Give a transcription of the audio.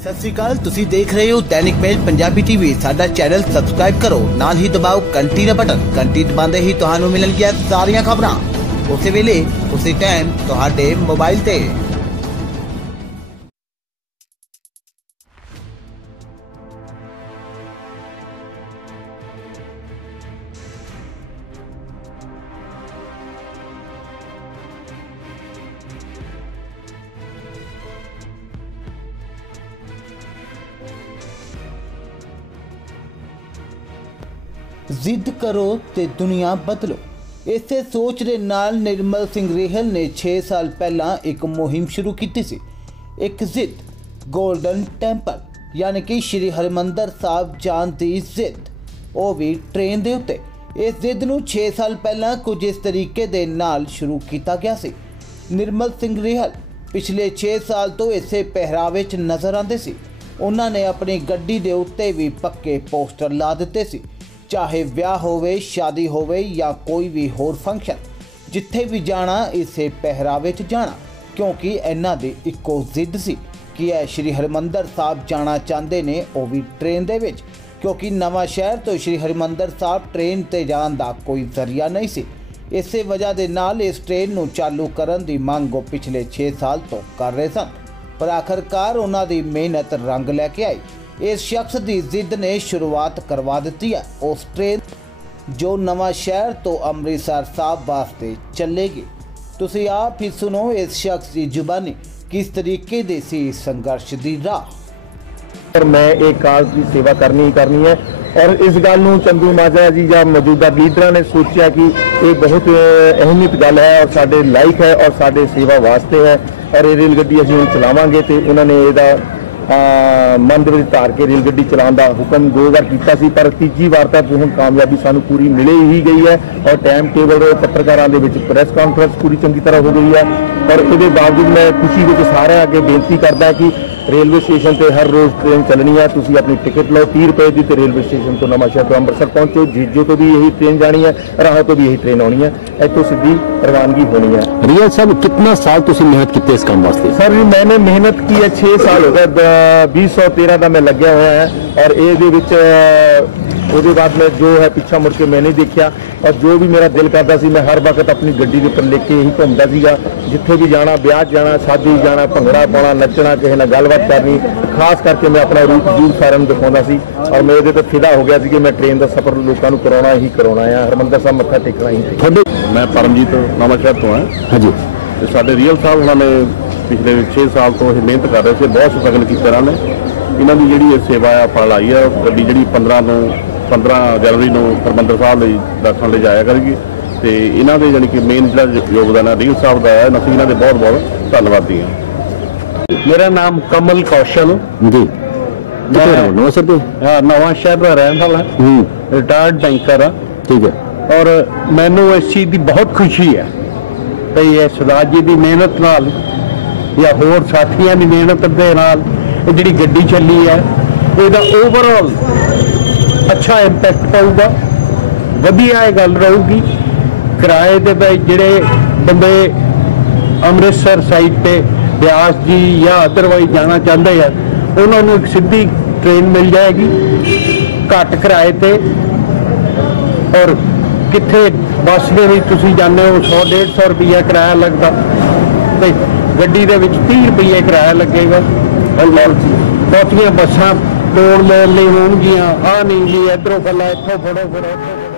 ਸਤਿ ਸ਼੍ਰੀ ਅਕਾਲ, ਤੁਸੀਂ ਦੇਖ ਰਹੇ ਹੋ ਦੈਨਿਕ ਮੇਲ ਪੰਜਾਬੀ ਟੀਵੀ। ਸਾਡਾ ਚੈਨਲ ਸਬਸਕ੍ਰਾਈਬ ਕਰੋ, ਨਾਲ ਹੀ ਦਬਾਓ ਘੰਟੀ ਦਾ ਬਟਨ। ਘੰਟੀ ਦਬਾਉਂਦੇ ਹੀ ਤੁਹਾਨੂੰ ਮਿਲਣਗੀਆਂ ਸਾਰੀਆਂ ਖਬਰਾਂ। ਉਸੇ ਵੇਲੇ, ਉਸੇ ਟਾਈਮ ਤੁਹਾਡੇ ਮੋਬਾਈਲ ਤੇ। ਜ਼ਿੱਦ ਕਰੋ ਤੇ ਦੁਨੀਆ ਬਦਲੋ। ਇਸੇ ਸੋਚ ਦੇ ਨਾਲ ਨਿਰਮਲ ਸਿੰਘ ਰੇਹਲ ਨੇ 6 ਸਾਲ ਪਹਿਲਾਂ ਇੱਕ ਮੁਹਿੰਮ ਸ਼ੁਰੂ ਕੀਤੀ ਸੀ। ਇੱਕ ਜ਼ਿੱਦ ਗੋਲਡਨ ਟੈਂਪਲ ਯਾਨੀ ਕਿ ਸ਼੍ਰੀ ਹਰਿਮੰਦਰ ਸਾਹਿਬ ਜਾਣ ਦੀ ਜ਼ਿੱਦ। ਉਹ ਵੀ ਟ੍ਰੇਨ ਦੇ ਉੱਤੇ। ਇਸ ਜ਼ਿੱਦ ਨੂੰ 6 ਸਾਲ ਪਹਿਲਾਂ ਕੁਝ ਇਸ ਤਰੀਕੇ ਦੇ ਨਾਲ ਸ਼ੁਰੂ ਕੀਤਾ ਗਿਆ ਸੀ। ਨਿਰਮਲ ਸਿੰਘ ਰੇਹਲ ਪਿਛਲੇ 6 ਸਾਲ ਤੋਂ ਇਸੇ ਪਹਿਰਾਵੇ 'ਚ ਨਜ਼ਰ ਆਉਂਦੇ ਸੀ। ਉਹਨਾਂ ਨੇ ਆਪਣੀ ਗੱਡੀ ਦੇ ਉੱਤੇ ਵੀ ਪੱਕੇ ਪੋਸਟਰ ਲਾ ਦਿੱਤੇ ਸੀ। ਚਾਹੇ ਵਿਆਹ ਹੋਵੇ, ਸ਼ਾਦੀ ਹੋਵੇ ਜਾਂ ਕੋਈ ਵੀ ਹੋਰ ਫੰਕਸ਼ਨ ਜਿੱਥੇ ਵੀ ਜਾਣਾ, ਇਸੇ ਪਹਿਰਾਵੇ 'ਚ ਜਾਣਾ। ਕਿਉਂਕਿ ਇਹਨਾਂ ਦੀ ਇੱਕੋ ਜ਼ਿੱਦ ਸੀ ਕਿ ਇਹ ਸ਼੍ਰੀ ਹਰਿਮੰਦਰ ਸਾਹਿਬ ਜਾਣਾ ਚਾਹੁੰਦੇ ਨੇ, ਉਹ ਵੀ ਟ੍ਰੇਨ ਦੇ ਵਿੱਚ। ਕਿਉਂਕਿ ਨਵਾਂ ਸ਼ਹਿਰ ਤੋਂ ਸ਼੍ਰੀ ਹਰਿਮੰਦਰ ਸਾਹਿਬ ਟ੍ਰੇਨ ਤੇ ਜਾਣ ਦਾ ਕੋਈ ਜ਼ਰੀਆ ਨਹੀਂ ਸੀ। ਇਸੇ ਵਜ੍ਹਾ ਦੇ ਨਾਲ ਇਸ ਟ੍ਰੇਨ ਨੂੰ ਚਾਲੂ ਕਰਨ ਦੀ ਮੰਗ ਉਹ ਪਿਛਲੇ 6 ਸਾਲ ਤੋਂ ਕਰ ਰਹੇ ਸਨ। ਪਰ ਆਖਰਕਾਰ ਉਹਨਾਂ ਦੀ ਮਿਹਨਤ ਰੰਗ ਲੈ ਕੇ ਆਈ। ਇਸ ਸ਼ਖਸ ਦੀ ਜ਼ਿੱਦ ਨੇ ਸ਼ੁਰੂਆਤ ਕਰਵਾ ਦਿੱਤੀ ਹੈ। ਉਸ ਟ੍ਰੇਨ ਜੋ ਨਵਾਂ ਸ਼ਹਿਰ ਤੋਂ ਅੰਮ੍ਰਿਤਸਰ ਸਾਹਿਬ ਵਾਸਤੇ ਚੱਲੇਗੀ। ਤੁਸੀਂ ਆਪ ਹੀ ਸੁਣੋ ਇਸ ਸ਼ਖਸ ਦੀ ਜ਼ੁਬਾਨੀ ਕਿਸ ਤਰੀਕੇ ਦੇ ਸੀ ਸੰਘਰਸ਼ ਦੀ ਰਾਹ। ਪਰ ਮੈਂ ਇਹ ਕਾਜ਼ ਦੀ ਸੇਵਾ ਕਰਨੀ ਹੀ ਕਰਨੀ ਹੈ, ਔਰ ਇਸ ਗੱਲ ਨੂੰ ਚੰਦੂ ਮਾਜਰਾ ਜੀ ਜਾਂ ਮੌਜੂਦਾ ਲੀਡਰਾਂ ਨੇ ਸੋਚਿਆ ਕਿ ਇਹ ਬਹੁਤ ਅਹਿਮੀਅਤ ਗੱਲ ਹੈ ਔਰ ਸਾਡੇ ਲਾਇਕ ਹੈ ਔਰ ਸਾਡੇ ਸੇਵਾ ਵਾਸਤੇ ਹੈ, ਔਰ ਇਹ ਰੇਲ ਗੱਡੀ ਅਸੀਂ ਹੁਣ ਚਲਾਵਾਂਗੇ ਤੇ ਉਹਨਾਂ ਨੇ ਇਹਦਾ ਮਨ ਦੇ ਵਿੱਚ ਧਾਰ ਕੇ ਰੇਲ ਗੱਡੀ ਚਲਾਉਣ ਦਾ ਹੁਕਮ ਦੋ ਵਾਰ ਕੀਤਾ ਸੀ, ਪਰ ਤੀਜੀ ਵਾਰ ਤਾਂ ਹੁਣ ਕਾਮਯਾਬੀ ਸਾਨੂੰ ਪੂਰੀ ਮਿਲੇ ਹੀ ਗਈ ਹੈ ਔਰ ਟਾਈਮ ਟੇਬਲ ਪੱਤਰਕਾਰਾਂ ਦੇ ਵਿੱਚ ਪ੍ਰੈਸ ਕਾਨਫਰੰਸ ਪੂਰੀ ਚੰਗੀ ਤਰ੍ਹਾਂ ਹੋ ਗਈ ਹੈ। ਔਰ ਇਹਦੇ ਬਾਵਜੂਦ ਮੈਂ ਖੁਸ਼ੀ ਵਿੱਚ ਸਾਰਿਆਂ ਅੱਗੇ ਬੇਨਤੀ ਕਰਦਾ ਕਿ ਰੇਲਵੇ ਸਟੇਸ਼ਨ ਤੇ ਹਰ ਰੋਜ਼ ਟ੍ਰੇਨ ਚੱਲਣੀ ਹੈ ਤੁਸੀਂ ਆਪਣੀ ਟਿਕਟ ਲਓ 30 ਰੁਪਏ ਦੀ ਤੇ ਰੇਲਵੇ ਸਟੇਸ਼ਨ ਤੋਂ ਨਵਾਂਸ਼ਹਿਰ ਤੋਂ ਅੰਮ੍ਰਿਤਸਰ ਪਹੁੰਚੋ। ਜੀਜੋ ਤੋਂ ਵੀ ਇਹੀ ਟ੍ਰੇਨ ਜਾਣੀ ਹੈ ਰਾਹੋਂ ਤੋਂ ਵੀ ਇਹੀ ਟ੍ਰੇਨ ਆਉਣੀ ਹੈ ਇੱਥੋਂ ਸਿੱਧੀ ਰਵਾਨਗੀ ਹੋਣੀ ਹੈ रियल साहब कितना साल ਤੁਸੀਂ ਮਿਹਨਤ ਕੀਤੀ ਇਸ ਕੰਮ ਵਾਸਤੇ? ਸਰ ਜੀ ਮੈਨੇ ਮਿਹਨਤ ਕੀ ਹੈ। 6 ਸਾਲ ਹੋ ਗਏ 2013 ਦਾ ਮੈਂ ਲੱਗਿਆ ਹੋਇਆ ਹੈ। ਔਰ ਇਹਦੇ ਵਿੱਚ ਉਹਦੇ ਬਾਅਦ ਮੈਂ ਜੋ ਹੈ ਪਿੱਛਾ ਮੁੜ ਕੇ ਮੈਂ ਨਹੀਂ ਦੇਖਿਆ ਔਰ ਜੋ ਵੀ ਮੇਰਾ ਦਿਲ ਕਰਦਾ ਸੀ ਮੈਂ ਹਰ ਵਕਤ ਆਪਣੀ ਗੱਡੀ ਦੇ ਉੱਪਰ ਲੈ ਕੇ ਹੀ ਘੁੰਮਦਾ ਸੀਗਾ। ਜਿੱਥੇ ਵੀ ਜਾਣਾ ਵਿਆਹ ਜਾਣਾ ਸ਼ਾਦੀ ਜਾਣਾ ਭੰਗੜਾ ਪਾਉਣਾ ਨੱਚਣਾ ਕਿਸੇ ਨਾਲ ਗੱਲਬਾਤ ਕਰਨੀ ਖਾਸ ਕਰਕੇ ਮੈਂ ਆਪਣਾ ਰੂਪ ਜੀਵ ਸਾਰਿਆਂ ਨੂੰ ਦਿਖਾਉਂਦਾ ਸੀ ਔਰ ਮੇਰੇ ਦੇ ਤਾਂ ਫਿਦਾ ਹੋ ਗਿਆ ਸੀ ਕਿ ਮੈਂ ਟ੍ਰੇਨ ਦਾ ਸਫ਼ਰ ਲੋਕਾਂ ਨੂੰ ਕਰਾਉਣਾ ਹੀ ਕਰਾਉਣਾ ਆ। ਹਰਮੰਦਰ ਸਾਹਿਬ ਮੱਥਾ ਟੇਕਣਾ ਹੀ। ਤੁਹਾਡੇ ਮੈਂ ਪਰਮਜੀਤ ਨਾਮਾਸ਼ਹਿਰ ਤੋਂ ਹਾਂ। ਹਾਂਜੀ। ਸਾਡੇ ਰੀਅਲ ਸਾਹਿਬ ਉਹਨਾਂ ਨੇ ਪਿਛਲੇ 6 ਸਾਲ ਤੋਂ ਇਹ ਮਿਹਨਤ ਕਰ ਰਹੇ ਸੀ ਬਹੁਤ ਸਟਰਗਲ ਕੀਤਾ ਇਹਨਾਂ ਨੇ ਇਹਨਾਂ ਦੀ ਜਿਹੜੀ ਇਹ ਸੇਵਾ ਆ ਫਲ ਆਈ ਆ ਗੱਡੀ ਜਿਹੜੀ 15 ਤੋਂ 15 ਜਨਵਰੀ ਨੂੰ ਪਰਮੰਦਰ ਸਾਹਿਬ ਲਈ ਦਰਸ਼ਨ ਲਈ ਜਾਇਆ ਕਰੀਏ ਤੇ ਇਹਨਾਂ ਦੇ ਜਾਨੀ ਕਿ ਮੇਨ ਜਿਹੜਾ ਯੋਗਦਾਨ ਹੈ ਡੀਲ ਸਾਹਿਬ ਦਾ ਹੈ ਅਸੀਂ ਇਹਨਾਂ ਦੇ ਬਹੁਤ ਬਹੁਤ ਧੰਨਵਾਦੀ ਹਾਂ ਮੇਰਾ ਨਾਮ ਕਮਲ ਕੌਸ਼ਲ। ਜੀ। ਕਿੱਥੇ ਹਾਂ ਨਵਾਂ ਸ਼ਹਿਰ ਦਾ ਰਹਿਣ ਵਾਲਾ। ਹੂੰ। ਰਿਟਾਇਰਡ ਬੈਂਕਰ ਹਾਂ। ਠੀਕ ਹੈ। ਔਰ ਮੈਨੂੰ ਇਸ ਚੀਜ਼ ਦੀ ਬਹੁਤ ਖੁਸ਼ੀ ਹੈ ਤੇ ਇਹ ਸੁਰਾਜ ਜੀ ਦੀ ਮਿਹਨਤ ਨਾਲ ਜਾਂ ਹੋਰ ਸਾਥੀਆਂ ਦੀ ਮਿਹਨਤ ਦੇ ਨਾਲ ਇਹ ਜਿਹੜੀ ਗੱਡੀ ਚੱਲੀ ਹੈ ਇਹਦਾ ਓਵਰਆਲ ਅੱਛਾ ਇੰਪੈਕਟ ਪਊਗਾ, ਵਧੀਆ ਇਹ ਗੱਲ ਰਹੂਗੀ। ਕਿਰਾਏ ਦੇ ਵਿੱਚ ਜਿਹੜੇ ਬੰਦੇ ਅੰਮ੍ਰਿਤਸਰ ਸਾਈਡ ਤੇ ਬਿਆਸ ਜੀ ਜਾਂ ਅਦਰਵਾਈਜ਼ ਜਾਣਾ ਚਾਹੁੰਦੇ ਆ, ਉਹਨਾਂ ਨੂੰ ਇੱਕ ਸਿੱਧੀ ਟ੍ਰੇਨ ਮਿਲ ਜਾਏਗੀ, ਘੱਟ ਕਿਰਾਏ ਤੇ। ਔਰ ਕਿੱਥੇ ਬੱਸ ਦੇ ਵਿੱਚ ਤੁਸੀਂ ਜਾਂਦੇ ਹੋ 100 150 ਰੁਪਈਆ ਕਿਰਾਇਆ ਲੱਗਦਾ, ਤੇ ਗੱਡੀ ਦੇ ਵਿੱਚ 30 ਰੁਪਈਏ ਕਿਰਾਇਆ ਲੱਗੇਗਾ। ਔਰ ਬਹੁਤੀਆਂ ਬੱਸਾਂ ਤੋੜ ਲੈਣ ਲਈ ਹੋਣਗੀਆਂ। ਆ ਨਹੀਂ ਜੀ ਇਧਰੋਂ ਫੱਲਾ ਇੱਥੋਂ ਫੜੋ ਫਿਰ ਫੜੋ